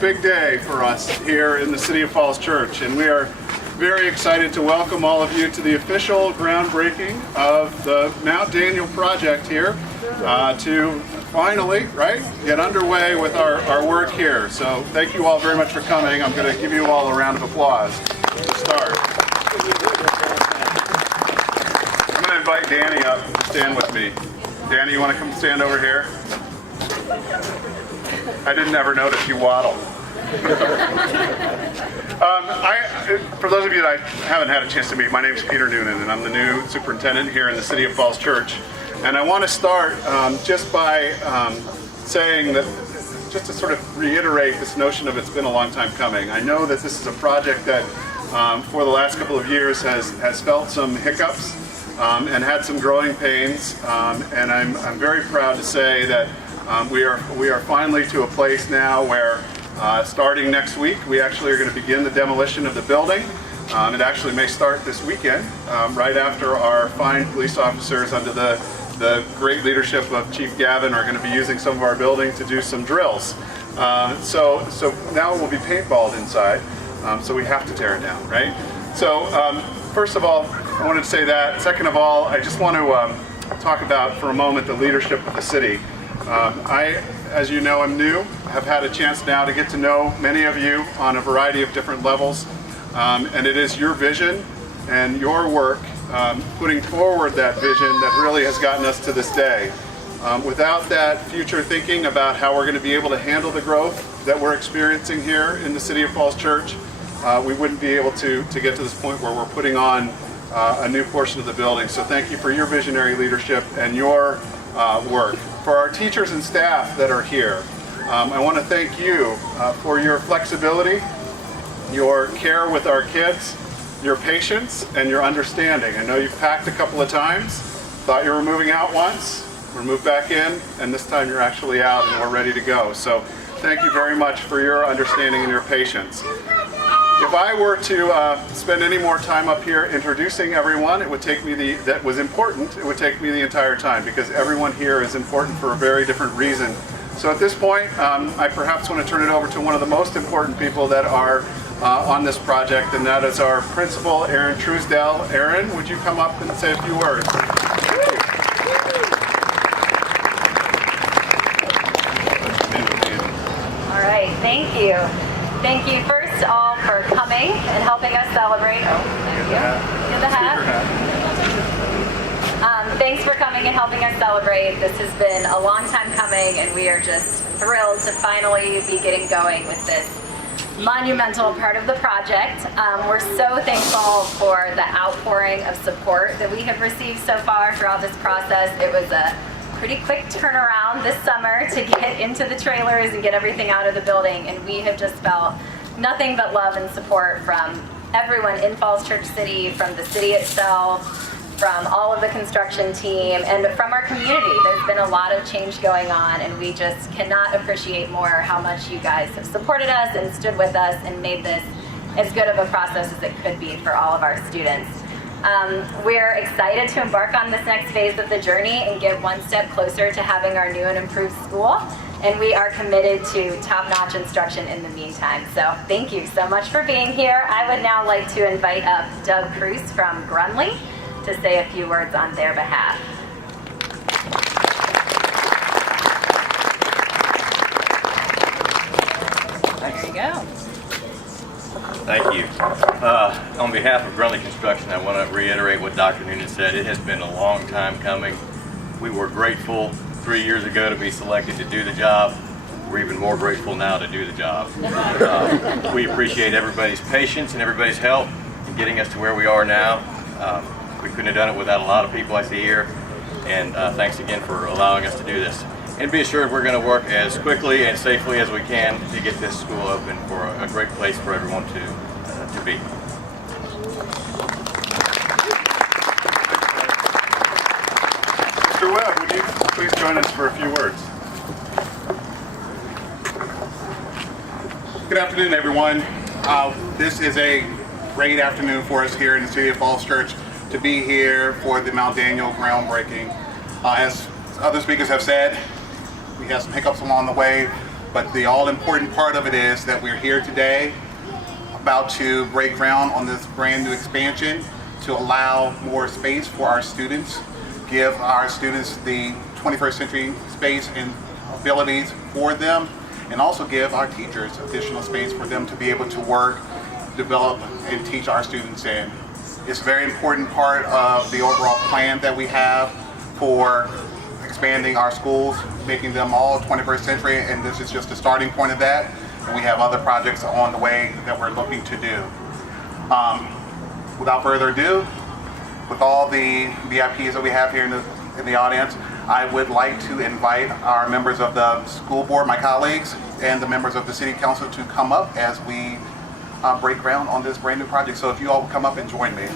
big day for us here in the City of Falls Church, and we are very excited to welcome all of you to the official groundbreaking of the Mount Daniel project here to finally, get underway with our work here. So thank you all very much for coming. I'm going to give you all a round of applause to start. I'm going to invite Danny up to stand with me. Danny, you want to come stand over here? I didn't ever notice you waddle. For those of you that I haven't had a chance to meet, my name is Peter Noonan, and I'm the new superintendent here in the City of Falls Church. And I want to start just by saying that, just to sort of reiterate this notion of it's been a long time coming. I know that this is a project that for the last couple of years has felt some hiccups and had some growing pains, and I'm very proud to say that we are finally to a place now where starting next week we actually are going to begin the demolition of the building. It actually may start this weekend, right after our fine police officers under the great leadership of Chief Gavin are going to be using some of our building to do some drills. So now it will be paintballed inside, so we have to tear it down, right? So first of all, I wanted to say that. Second of all, I just want to talk about for a moment the leadership of the city. As you know, I'm new. Have had a chance now to get to know many of you on a variety of different levels, and it is your vision and your work putting forward that vision that really has gotten us to this day. Without that future thinking about how we're going to be able to handle the growth that we're experiencing here in the City of Falls Church, we wouldn't be able to get to this point where we're putting on a new portion of the building. So thank you for your visionary leadership and your work. For our teachers and staff that are here, I want to thank you for your flexibility, your care with our kids, your patience, and your understanding. I know you've packed a couple of times, thought you were moving out once, we're moved back in, and this time you're actually out and we're ready to go. So thank you very much for your understanding and your patience. If I were to spend any more time up here introducing everyone, it would take me it would take me the entire time, because everyone here is important for a very different reason. So at this point, I perhaps want to turn it over to one of the most important people that are on this project, and that is our principal, Erin Truesdell. Erin, would you come up and say a few words? All right, thank you. Thank you first all for coming and helping us celebrate. Oh, thank you. Get the hat. Thanks for coming and helping us celebrate. This has been a long time coming, and we are just thrilled to finally be getting going with this monumental part of the project. We're so thankful for the outpouring of support that we have received so far throughout this process. It was a pretty quick turnaround this summer to get into the trailers and get everything out of the building, and we have just felt nothing but love and support from everyone in Falls Church City, from the city itself, from all of the construction team, and from our community. There's been a lot of change going on, and we just cannot appreciate more how much you guys have supported us and stood with us and made this as good of a process as it could be for all of our students. We're excited to embark on this next phase of the journey and get one step closer to having our new and improved school, and we are committed to top-notch instruction in the meantime. So thank you so much for being here. I would now like to invite up Doug Cruz from Grunley to say a few words on their behalf. There you go. Thank you. On behalf of Grunley Construction, I want to reiterate what Dr. Noonan said. It has been a long time coming. We were grateful 3 years ago to be selected to do the job. We're even more grateful now to do the job. We appreciate everybody's patience and everybody's help in getting us to where we are now. We couldn't have done it without a lot of people I see here, and thanks again for allowing us to do this. And be assured we're going to work as quickly and safely as we can to get this school open for a great place for everyone to be. Mr. Webb, would you please join us for a few words? Good afternoon, everyone. This is a great afternoon for us here in the City of Falls Church to be here for the Mount Daniel groundbreaking. As other speakers have said, we had some hiccups along the way, But the all-important part of it is that we're here today, about to break ground on this brand new expansion to allow more space for our students, give our students the 21st century space and abilities for them, and also give our teachers additional space for them to be able to work, develop, and teach our students in. It's a very important part of the overall plan that we have for expanding our schools, making them all 21st century, and this is just the starting point of that. And we have other projects on the way that we're looking to do. Without further ado, with all the VIPs that we have here in the audience, I would like to invite our members of the school board, my colleagues, and the members of the city council to come up as we break ground on this brand new project. So if you all will come up and join me.